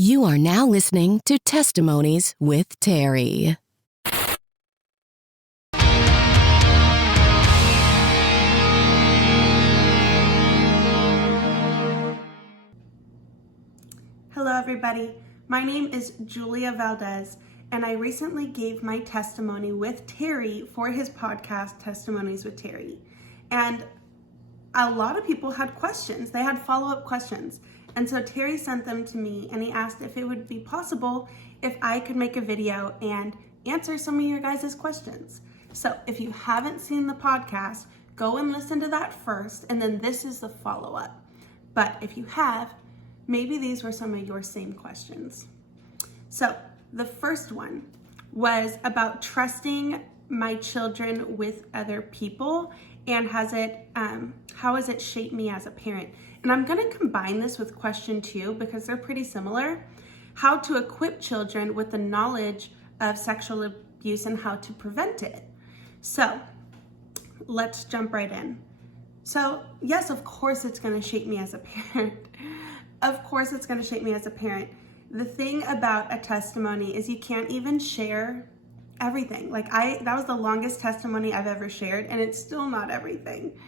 You are now listening to Testimonies with Terry. Hello everybody, my name is Julia Valdez, and I recently gave my testimony with Terry for his podcast, Testimonies with Terry. And a lot of people had questions, they had follow-up questions. And so Terry sent them to me and he asked if it would be possible if I could make a video and answer some of your guys' questions. So if you haven't seen the podcast, go and listen to that first, and then this is the follow-up. But if you have, maybe these were some of your same questions. So the first one was about trusting my children with other people, and how has it shaped me as a parent? And I'm gonna combine this with question 2 because they're pretty similar. How to equip children with the knowledge of sexual abuse and how to prevent it. So let's jump right in. So yes, of course it's gonna shape me as a parent. Of course it's gonna shape me as a parent. The thing about a testimony is you can't even share everything. That was the longest testimony I've ever shared, and it's still not everything.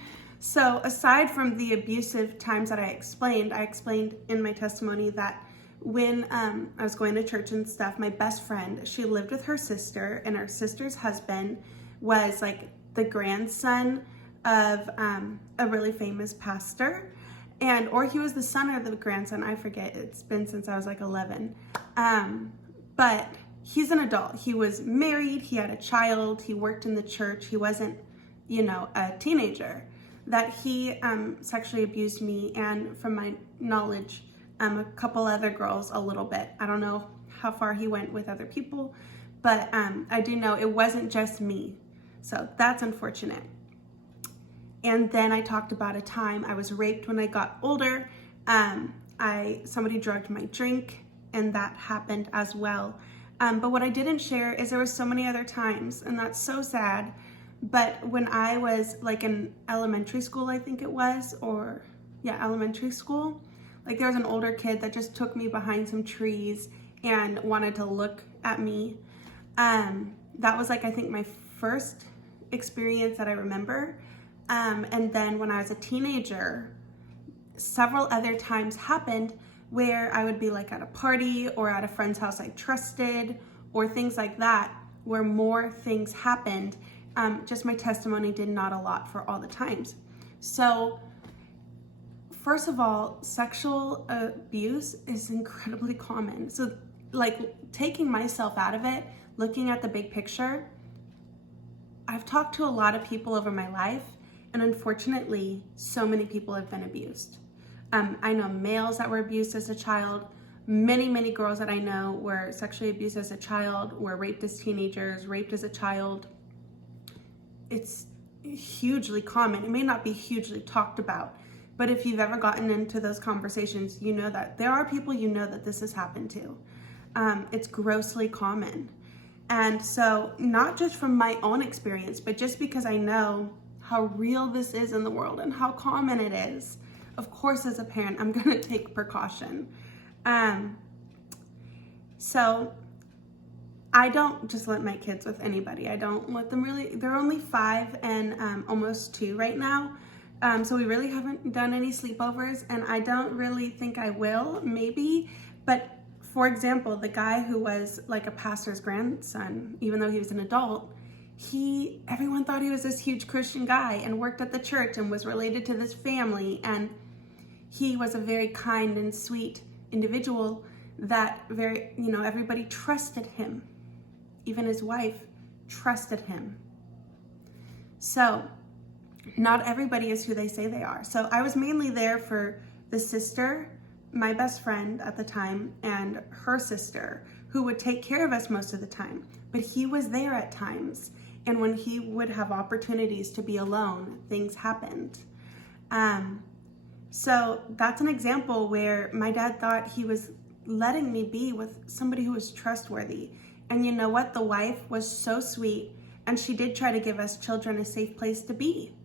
So aside from the abusive times that I explained in my testimony that when I was going to church and stuff, my best friend, she lived with her sister, and her sister's husband was like the grandson of a really famous pastor. Or he was the son or the grandson, I forget. It's been since I was like 11. But he's an adult. He was married, he had a child, he worked in the church. He wasn't, a teenager. That he sexually abused me, and from my knowledge, a couple other girls a little bit. I don't know how far he went with other people, but I do know it wasn't just me. So that's unfortunate. And then I talked about a time I was raped when I got older. Somebody drugged my drink, and that happened as well. But what I didn't share is there was so many other times, and that's so sad. But when I was like in elementary school, I think it was, elementary school, like there was an older kid that just took me behind some trees and wanted to look at me. That was I think my first experience that I remember. And then when I was a teenager, several other times happened where I would be at a party or at a friend's house I trusted, or things like that, where more things happened. Just my testimony did not allot for all the times. So first of all, sexual abuse is incredibly common. So taking myself out of it, looking at the big picture, I've talked to a lot of people over my life, and unfortunately, so many people have been abused. I know males that were abused as a child. Many girls that I know were sexually abused as a child, were raped as teenagers, raped as a child. It's hugely common. It may not be hugely talked about, but if you've ever gotten into those conversations, you know that there are people that this has happened to. It's grossly common. And so not just from my own experience, but just because I know how real this is in the world and how common it is, of course, as a parent, I'm gonna take precaution. So I don't just let my kids with anybody. I don't let them really, they're only 5 and almost 2 right now. So we really haven't done any sleepovers, and I don't really think I will, maybe. But for example, the guy who was like a pastor's grandson, even though he was an adult, everyone thought he was this huge Christian guy and worked at the church and was related to this family. And he was a very kind and sweet individual that everybody trusted him. Even his wife trusted him. So not everybody is who they say they are. So I was mainly there for the sister, my best friend at the time, and her sister, who would take care of us most of the time. But he was there at times. And when he would have opportunities to be alone, things happened. So that's an example where my dad thought he was letting me be with somebody who was trustworthy. And you know what? The wife was so sweet, and she did try to give us children a safe place to be.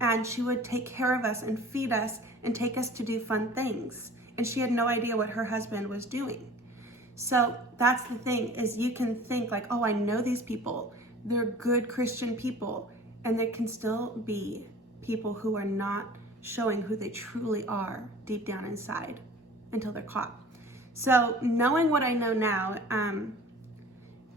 And she would take care of us and feed us and take us to do fun things. and she had no idea what her husband was doing. So that's the thing, is you can think like, oh, I know these people. They're good Christian people. And there can still be people who are not showing who they truly are deep down inside until they're caught. So knowing what I know now,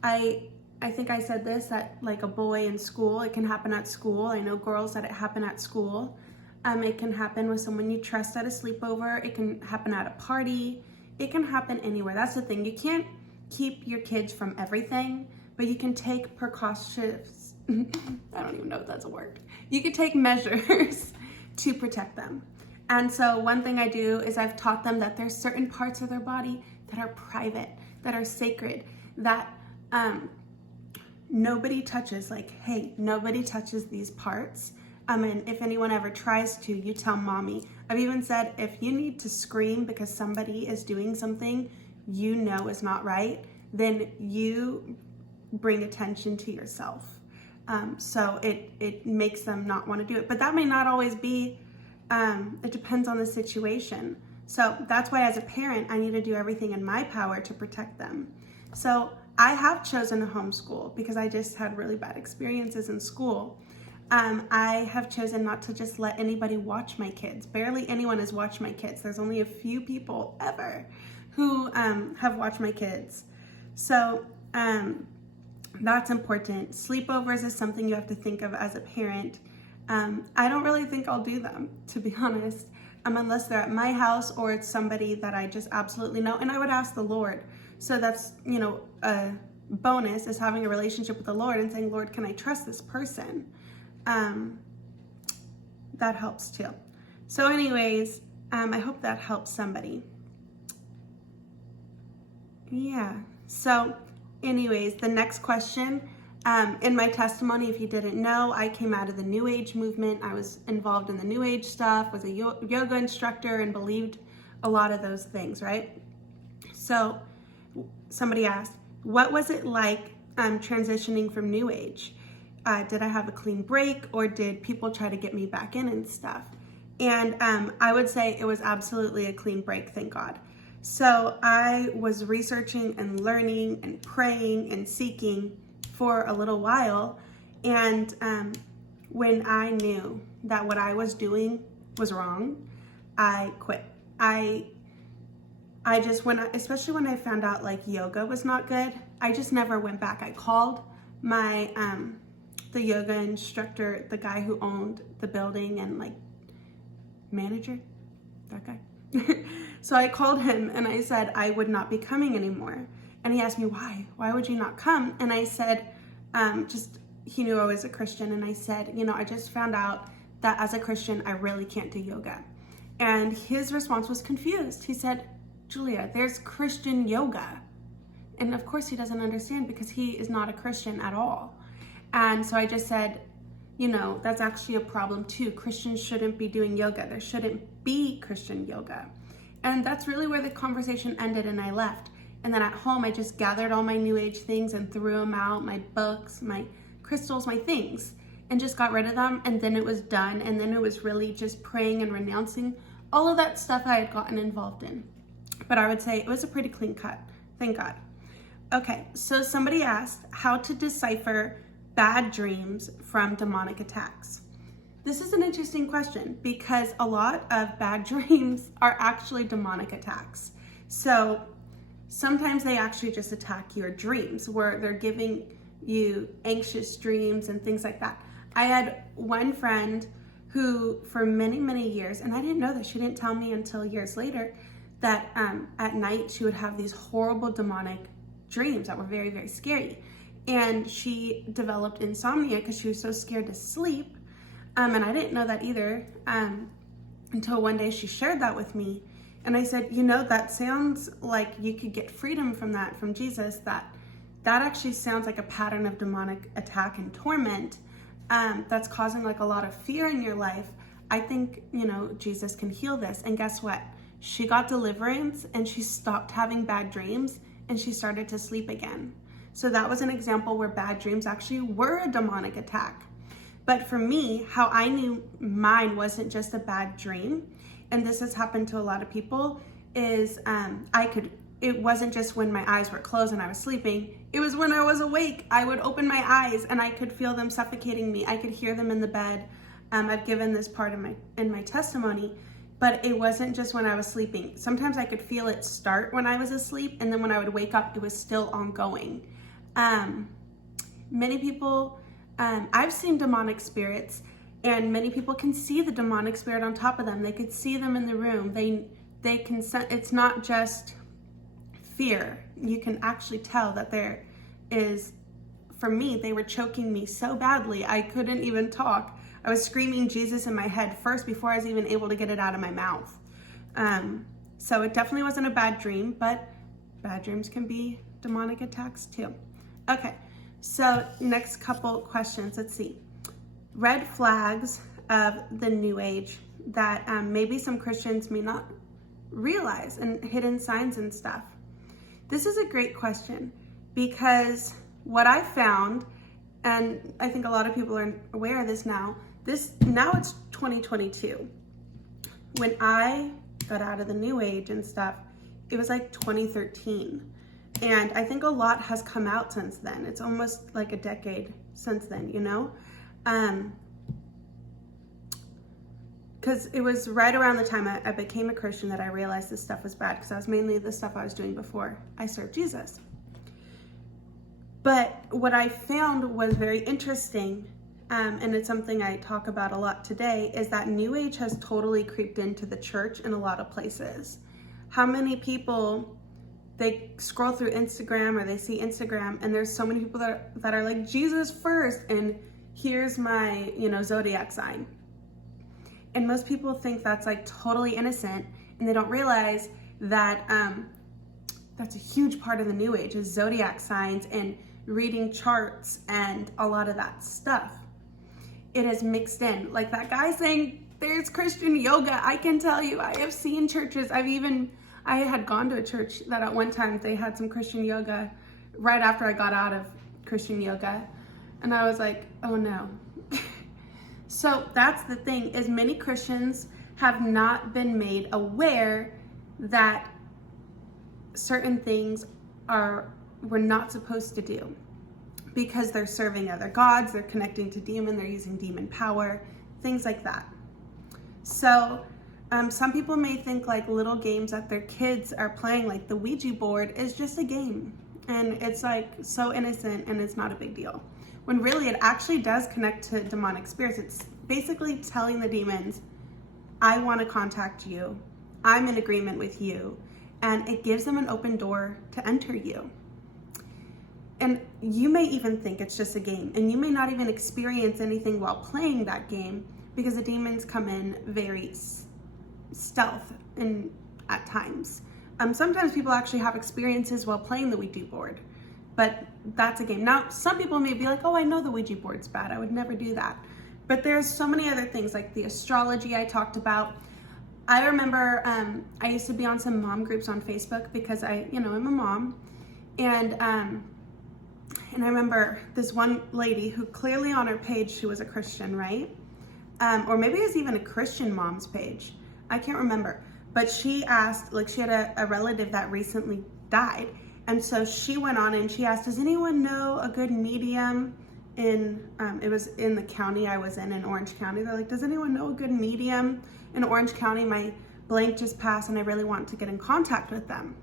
I think I said this, that like a boy in school, it can happen at school. I know girls that it happen at school. It can happen with someone you trust at a sleepover. It can happen at a party. It can happen anywhere. That's the thing. You can't keep your kids from everything, but you can take precautions. I don't even know if that's a word. You can take measures to protect them. And so one thing I do is I've taught them that there's certain parts of their body that are private, that are sacred, that nobody touches. Like, hey, nobody touches these parts. And if anyone ever tries to, you tell mommy. I've even said, if you need to scream because somebody is doing something you know is not right, then you bring attention to yourself. So it makes them not want to do it. But that may not always be, it depends on the situation. So that's why as a parent, I need to do everything in my power to protect them. So I have chosen to homeschool because I just had really bad experiences in school. I have chosen not to just let anybody watch my kids. Barely anyone has watched my kids. There's only a few people ever who have watched my kids. So that's important. Sleepovers is something you have to think of as a parent. I don't really think I'll do them, to be honest, unless they're at my house or it's somebody that I just absolutely know. And I would ask the Lord. So that's, a bonus, is having a relationship with the Lord and saying, Lord, can I trust this person? That helps too. So anyways, I hope that helps somebody. Yeah. So anyways, the next question, in my testimony, if you didn't know, I came out of the New Age movement. I was involved in the NewAge stuff, was a yoga instructor, and believed a lot of those things, right? So somebody asked, what was it like transitioning from New Age? Did I have a clean break, or did people try to get me back in and stuff? And I would say it was absolutely a clean break, thank God. So I was researching and learning and praying and seeking for a little while. And when I knew that what I was doing was wrong, I quit. I just, especially when I found out like yoga was not good, I just never went back. I called my, the yoga instructor, the guy who owned the building and like manager, that guy. So I called him and I said I would not be coming anymore. And he asked me, why would you not come? And I said, he knew I was a Christian. And I said, I just found out that as a Christian, I really can't do yoga. And his response was confused. He said, Julia, there's Christian yoga. And of course he doesn't understand because he is not a Christian at all. And so I just said, that's actually a problem too. Christians shouldn't be doing yoga. There shouldn't be Christian yoga. And that's really where the conversation ended, and I left. And then at home, I just gathered all my New Age things and threw them out, my books, my crystals, my things, and just got rid of them. And then it was done. And then it was really just praying and renouncing all of that stuff I had gotten involved in. But I would say it was a pretty clean cut. Thank God. Okay, so somebody asked how to decipher bad dreams from demonic attacks. This is an interesting question because a lot of bad dreams are actually demonic attacks. So sometimes they actually just attack your dreams where they're giving you anxious dreams and things like that. I had one friend who for many, many years, and I didn't know this, she didn't tell me until years later, that at night she would have these horrible demonic dreams that were very, very scary. And she developed insomnia because she was so scared to sleep. And I didn't know that either until one day she shared that with me. And I said, that sounds like you could get freedom from that, from Jesus, that actually sounds like a pattern of demonic attack and torment that's causing like a lot of fear in your life. I think, Jesus can heal this. And guess what? She got deliverance and she stopped having bad dreams and she started to sleep again. So that was an example where bad dreams actually were a demonic attack. But for me, how I knew mine wasn't just a bad dream, and this has happened to a lot of people, is it wasn't just when my eyes were closed and I was sleeping, it was when I was awake. I would open my eyes and I could feel them suffocating me. I could hear them in the bed. I've given this part in my testimony, but it wasn't just when I was sleeping. Sometimes I could feel it start when I was asleep, and then when I would wake up, it was still ongoing. Many people, I've seen demonic spirits, and many people can see the demonic spirit on top of them. They could see them in the room. They can, it's not just fear. You can actually tell that there is, for me, they were choking me so badly, I couldn't even talk. I was screaming Jesus in my head first before I was even able to get it out of my mouth. So it definitely wasn't a bad dream, but bad dreams can be demonic attacks too. Okay, so next couple questions. Let's see. Red flags of the New Age that maybe some Christians may not realize, and hidden signs and stuff. This is a great question, because what I found, and I think a lot of people are aware of this now, now it's 2022. When I got out of the New Age and stuff, it was like 2013. And I think a lot has come out since then. It's almost like a decade since then, you know? Because it was right around the time I became a Christian that I realized this stuff was bad, because that was mainly the stuff I was doing before I served Jesus. But what I found was very interesting, and it's something I talk about a lot today, is that New Age has totally creeped into the church in a lot of places. How many people, they scroll through Instagram or they see Instagram, and there's so many people that are like, Jesus first, and here's my, zodiac sign. And most people think that's like totally innocent, and they don't realize that that's a huge part of the New Age, is zodiac signs and reading charts and a lot of that stuff. It is mixed in. Like that guy saying there's Christian yoga. I can tell you, I have seen churches. I had gone to a church that at one time they had some Christian yoga right after I got out of Christian yoga. And I was like, oh no. So that's the thing, is many Christians have not been made aware that certain things we're not supposed to do, because they're serving other gods, they're connecting to demon, they're using demon power, things like that. So some people may think like little games that their kids are playing, like the Ouija board, is just a game, and it's like so innocent and it's not a big deal, when really it actually does connect to demonic spirits. It's basically telling the demons, I want to contact you, I'm in agreement with you, and it gives them an open door to enter you. And you may even think it's just a game, and you may not even experience anything while playing that game, because the demons come in very stealth and at times. Sometimes people actually have experiences while playing the Ouija board, but that's a game. Now, some people may be like, oh, I know the Ouija board's bad, I would never do that. But there's so many other things, like the astrology I talked about. I remember I used to be on some mom groups on Facebook, because I'm a mom, and I remember this one lady who clearly on her page, she was a Christian, right? Or maybe it was even a Christian mom's page. I can't remember. But she asked, like she had a relative that recently died. And so she went on and she asked, does anyone know a good medium it was in the county I was in Orange County. They're like, does anyone know a good medium in Orange County? My blank just passed and I really want to get in contact with them.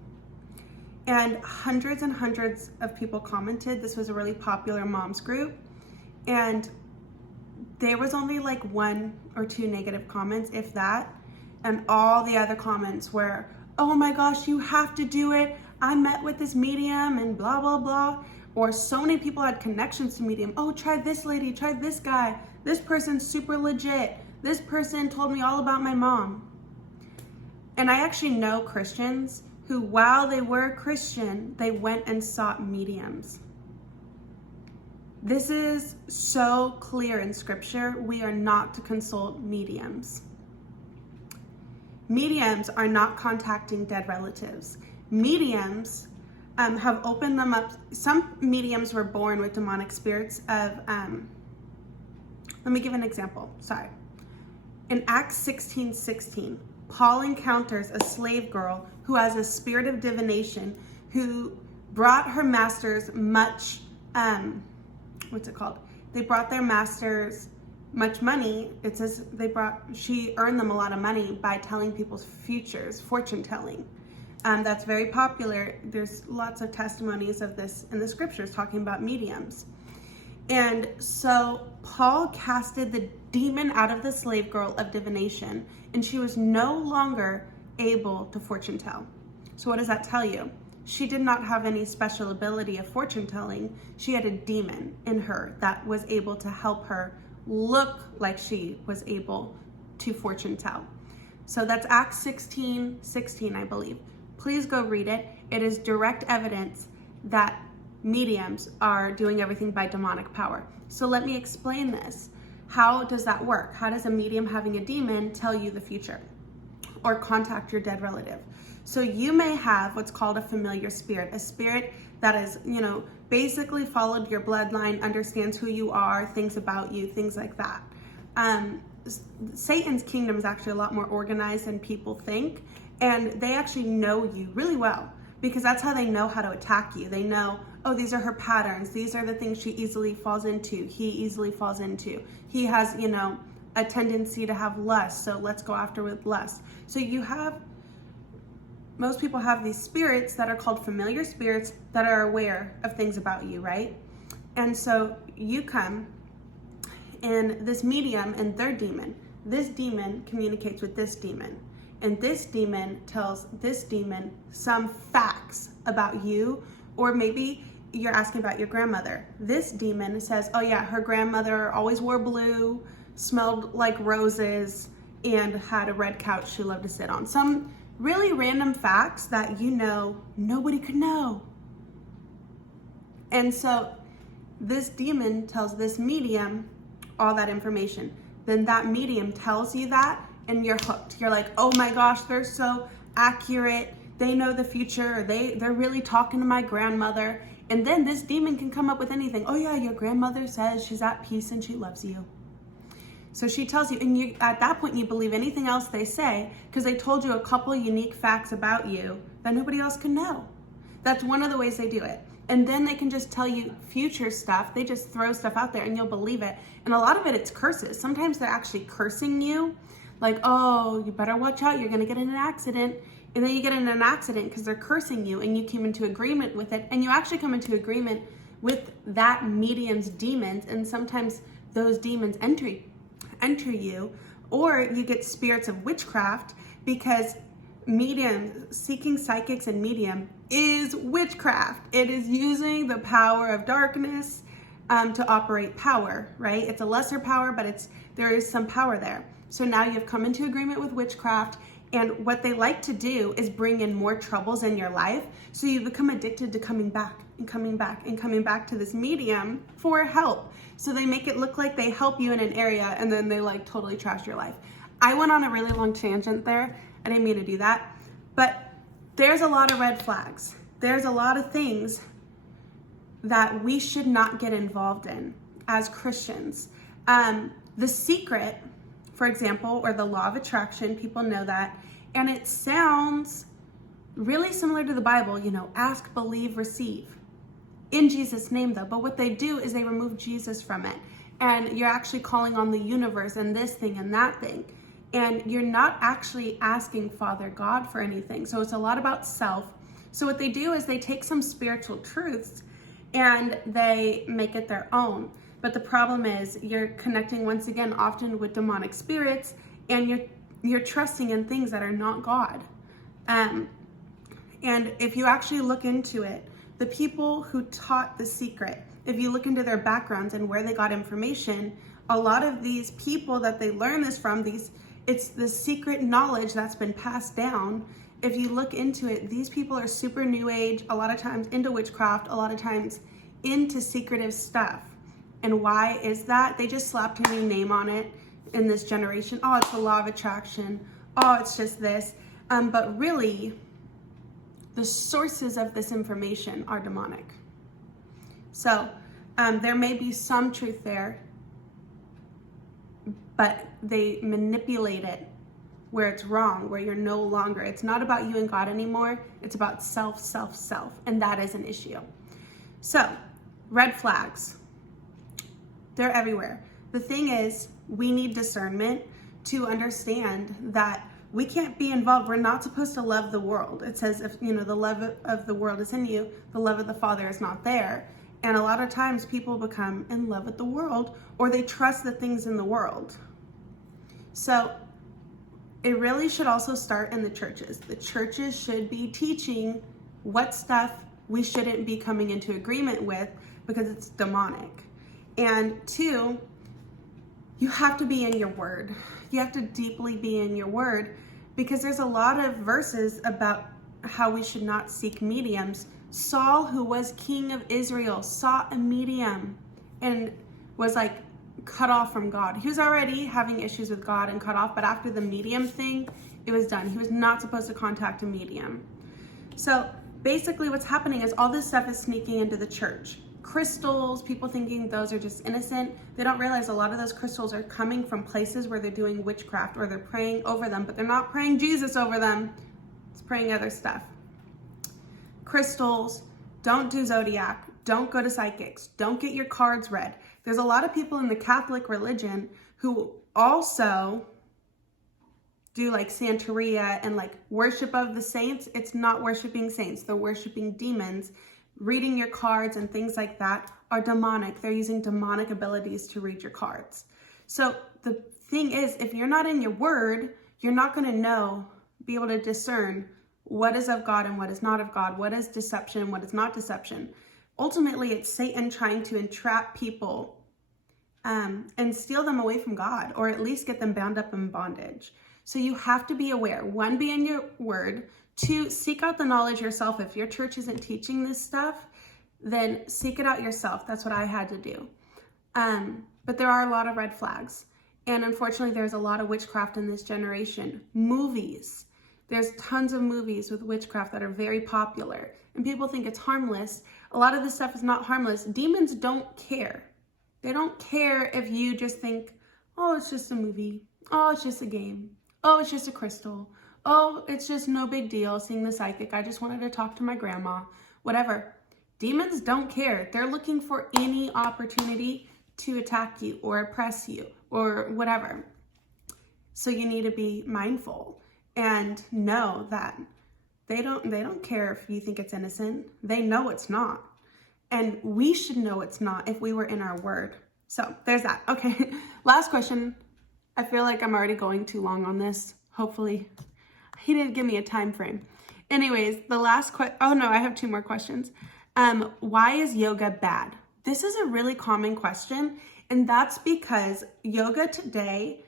And hundreds of people commented. This was a really popular moms group. And there was only like 1 or 2 negative comments, if that. And all the other comments were, oh my gosh, you have to do it. I met with this medium and blah, blah, blah. Or so many people had connections to medium. Oh, try this lady, try this guy. This person's super legit. This person told me all about my mom. And I actually know Christians who, while they were Christian, they went and sought mediums. This is so clear in scripture. We are not to consult mediums. Mediums are not contacting dead relatives. Mediums have opened them up. Some mediums were born with demonic spirits of, let me give an example, sorry. In Acts 16:16, Paul encounters a slave girl who has a spirit of divination, who brought her masters much, They brought their masters much money. It says she earned them a lot of money by telling people's futures, fortune telling. That's very popular. There's lots of testimonies of this in the scriptures talking about mediums. And so Paul casted the demon out of the slave girl of divination, and she was no longer able to fortune tell. So what does that tell you? She did not have any special ability of fortune telling. She had a demon in her that was able to help her look like she was able to fortune tell. So that's Acts 16:16, I believe. Please go read it. It is direct evidence that mediums are doing everything by demonic power. So let me explain this. How does that work? How does a medium having a demon tell you the future or contact your dead relative? So you may have what's called a familiar spirit, a spirit that is, basically followed your bloodline, understands who you are, thinks about you, things like that. Satan's kingdom is actually a lot more organized than people think, and they actually know you really well, because that's how they know how to attack you. They know, oh, these are her patterns. These are the things she easily falls into. He easily falls into. He has, a tendency to have lust, so let's go after with lust. So most people have these spirits that are called familiar spirits that are aware of things about you, right? And so you come, and this medium and their demon, this demon communicates with this demon. And this demon tells this demon some facts about you, or maybe you're asking about your grandmother. This demon says, oh yeah, her grandmother always wore blue, smelled like roses, and had a red couch she loved to sit on. Some really random facts that nobody could know. And so this demon tells this medium all that information. Then that medium tells you that, and you're hooked. You're like, oh my gosh, they're so accurate. They know the future. They're really talking to my grandmother. And then this demon can come up with anything. Oh yeah, your grandmother says she's at peace and she loves you. So she tells you, and at that point you believe anything else they say, because they told you a couple unique facts about you that nobody else can know. That's one of the ways they do it. And then they can just tell you future stuff. They just throw stuff out there and you'll believe it. And a lot of it's curses. Sometimes they're actually cursing you. Like, oh, you better watch out. You're going to get in an accident. And then you get in an accident because they're cursing you, and you came into agreement with it. And you actually come into agreement with that medium's demons. And sometimes those demons enter you, or you get spirits of witchcraft, because seeking psychics and medium is witchcraft. It is using the power of darkness to operate power, right? It's a lesser power, but there is some power there. So now you've come into agreement with witchcraft, and what they like to do is bring in more troubles in your life. So you become addicted to coming back and coming back and coming back to this medium for help. So they make it look like they help you in an area, and then they totally trash your life. I went on a really long tangent there. I didn't mean to do that. But there's a lot of red flags. There's a lot of things that we should not get involved in as Christians. The secret, for example, or the law of attraction, people know that. And it sounds really similar to the Bible, ask, believe, receive. In Jesus' name though, but what they do is they remove Jesus from it. And you're actually calling on the universe and this thing and that thing. And you're not actually asking Father God for anything. So it's a lot about self. So what they do is they take some spiritual truths and they make it their own. But the problem is you're connecting once again often with demonic spirits, and you're trusting in things that are not God. And if you actually look into it, the people who taught the secret, if you look into their backgrounds and where they got information, a lot of these people that they learn this from, it's the secret knowledge that's been passed down. If you look into it, these people are super new age, a lot of times into witchcraft, a lot of times into secretive stuff. And why is that? They just slapped a new name on it in this generation. Oh, it's the law of attraction. Oh, it's just this. But really, the sources of this information are demonic. So there may be some truth there, but they manipulate it where it's wrong, where you're no longer, it's not about you and God anymore. It's about self. And that is an issue. So, red flags, they're everywhere. The thing is, we need discernment to understand that we can't be involved. We're not supposed to love the world. It says, if the love of the world is in you, the love of the Father is not there. And a lot of times people become in love with the world, or they trust the things in the world. So it really should also start in the churches. The churches should be teaching what stuff we shouldn't be coming into agreement with because it's demonic. And 2, you have to be in your word. You have to deeply be in your word, because there's a lot of verses about how we should not seek mediums. Saul, who was king of Israel, sought a medium and was like cut off from God. He was already having issues with God and cut off, but after the medium thing, it was done. He was not supposed to contact a medium. So basically what's happening is all this stuff is sneaking into the church. Crystals, people thinking those are just innocent. They don't realize a lot of those crystals are coming from places where they're doing witchcraft, or they're praying over them, but they're not praying Jesus over them. It's praying other stuff. Crystals, don't do zodiac, don't go to psychics, don't get your cards read. There's a lot of people in the Catholic religion who also do like Santeria and like worship of the saints. It's not worshiping saints, they're worshiping demons. Reading your cards and things like that are demonic. They're using demonic abilities to read your cards. So the thing is, if you're not in your word, you're not going to be able to discern what is of God and what is not of God, what is deception and what is not deception. Ultimately, it's Satan trying to entrap people and steal them away from God, or at least get them bound up in bondage. So you have to be aware. 1, be in your word. 2, seek out the knowledge yourself. If your church isn't teaching this stuff, then seek it out yourself. That's what I had to do. But there are a lot of red flags. And unfortunately, there's a lot of witchcraft in this generation. Movies. There's tons of movies with witchcraft that are very popular. And people think it's harmless. A lot of this stuff is not harmless. Demons don't care. They don't care if you just think, oh, it's just a movie. Oh, it's just a game. Oh, it's just a crystal. Oh, it's just no big deal seeing the psychic. I just wanted to talk to my grandma. Whatever. Demons don't care. They're looking for any opportunity to attack you or oppress you or whatever. So you need to be mindful and know that they don't care if you think it's innocent. They know it's not. And we should know it's not if we were in our word. So there's that. Okay. Last question. I feel like I'm already going too long on this. Hopefully. He didn't give me a time frame. Anyways, the last oh no, I have 2 more questions. Why is yoga bad? This is a really common question, and that's because yoga today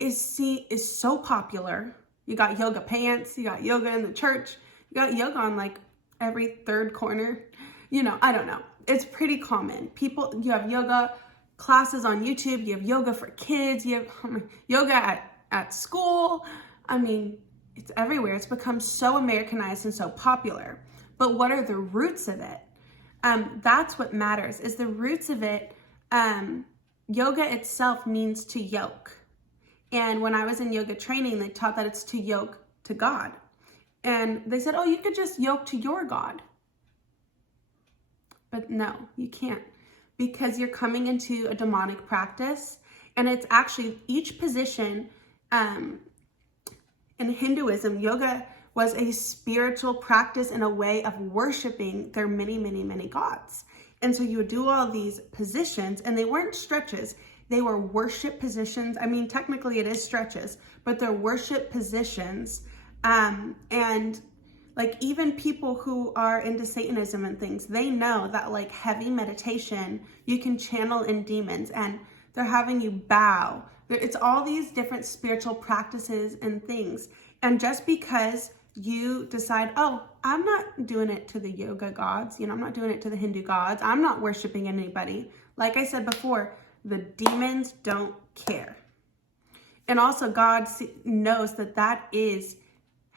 is so popular. You got yoga pants, you got yoga in the church, you got yoga on like every 3rd corner. I don't know. It's pretty common. You have yoga classes on YouTube, you have yoga for kids, you have yoga at school. I mean, it's everywhere. It's become so Americanized and so popular. But what are the roots of it? That's what matters, is the roots of it. Yoga itself means to yoke. And when I was in yoga training, they taught that it's to yoke to God. And they said, oh, you could just yoke to your God. But no, you can't, because you're coming into a demonic practice. And it's actually each position. In Hinduism, yoga was a spiritual practice and a way of worshiping their many, many, many gods. And so you would do all these positions, and they weren't stretches. They were worship positions. I mean, technically it is stretches, but they're worship positions. And like even people who are into Satanism and things, they know that like heavy meditation, you can channel in demons, and they're having you bow. It's all these different spiritual practices and things. And just because you decide, oh, I'm not doing it to the yoga gods, I'm not doing it to the Hindu gods, I'm not worshiping anybody. Like I said before, the demons don't care. And also God knows that is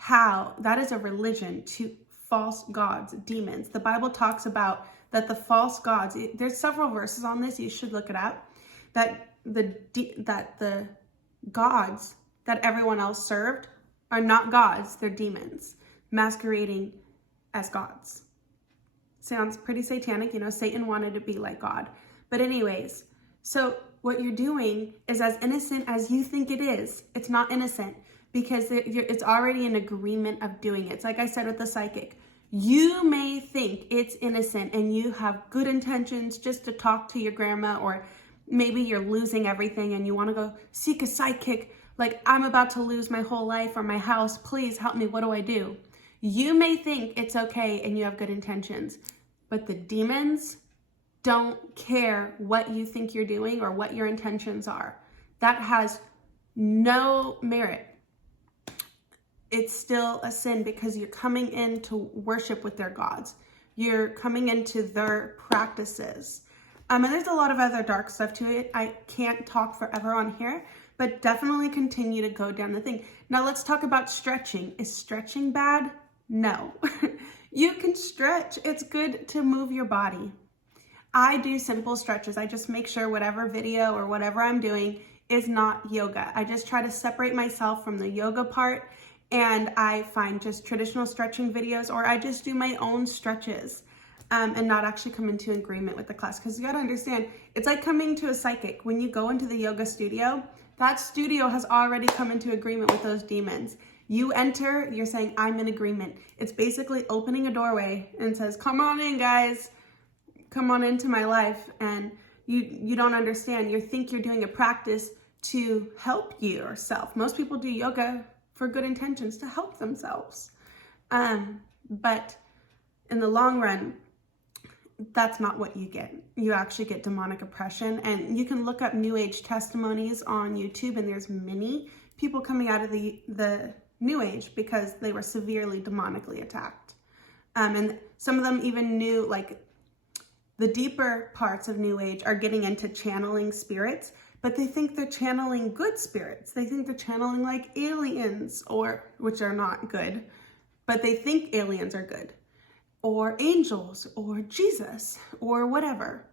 a religion to false gods, demons. The Bible talks about that the false gods, there's several verses on this, you should look it up, that the gods that everyone else served are not gods, they're demons masquerading as gods. Sounds pretty satanic, you know, Satan wanted to be like God. But anyways, so what you're doing is as innocent as you think it is. It's not innocent because it's already an agreement of doing it. It's like I said with the psychic. You may think it's innocent and you have good intentions just to talk to your grandma, or maybe you're losing everything and you want to go seek a psychic, like I'm about to lose my whole life or my house. Please help me. What do I do? You may think it's okay and you have good intentions, but the demons don't care what you think you're doing or what your intentions are. That has no merit. It's still a sin because you're coming in to worship with their gods. You're coming into their practices. And there's a lot of other dark stuff to it. I can't talk forever on here, but definitely continue to go down the thing. Now let's talk about stretching. Is stretching bad? No. You can stretch. It's good to move your body. I do simple stretches. I just make sure whatever video or whatever I'm doing is not yoga. I just try to separate myself from the yoga part, and I find just traditional stretching videos, or I just do my own stretches and not actually come into agreement with the class. Because you got to understand, it's like coming to a psychic. When you go into the yoga studio, that studio has already come into agreement with those demons. You enter, you're saying, I'm in agreement. It's basically opening a doorway and says, come on in, guys. Come on into my life. And you don't understand. You think you're doing a practice to help yourself. Most people do yoga for good intentions to help themselves. But in the long run, that's not what you get. You actually get demonic oppression. And you can look up New Age testimonies on YouTube, and there's many people coming out of the New Age because they were severely demonically attacked. And some of them even knew, like, the deeper parts of New Age are getting into channeling spirits, but they think they're channeling good spirits. They think they're channeling like aliens, or which are not good, but they think aliens are good, or angels, or Jesus, or whatever.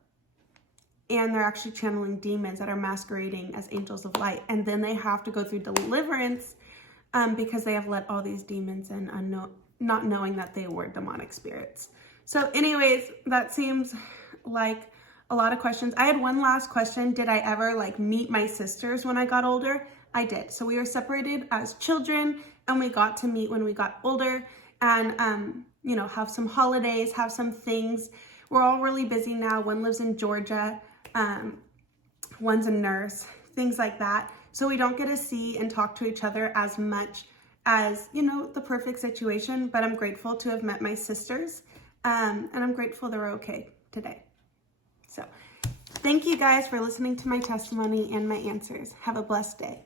And they're actually channeling demons that are masquerading as angels of light. And then they have to go through deliverance because they have let all these demons in, not knowing that they were demonic spirits. So anyways, that seems like a lot of questions. I had one last question. Did I ever like meet my sisters when I got older? I did. So we were separated as children and we got to meet when we got older and, you know, have some holidays, have some things. We're all really busy now. One lives in Georgia. One's a nurse, things like that. So we don't get to see and talk to each other as much as, you know, the perfect situation, but I'm grateful to have met my sisters. And I'm grateful they're okay today. So thank you guys for listening to my testimony and my answers. Have a blessed day.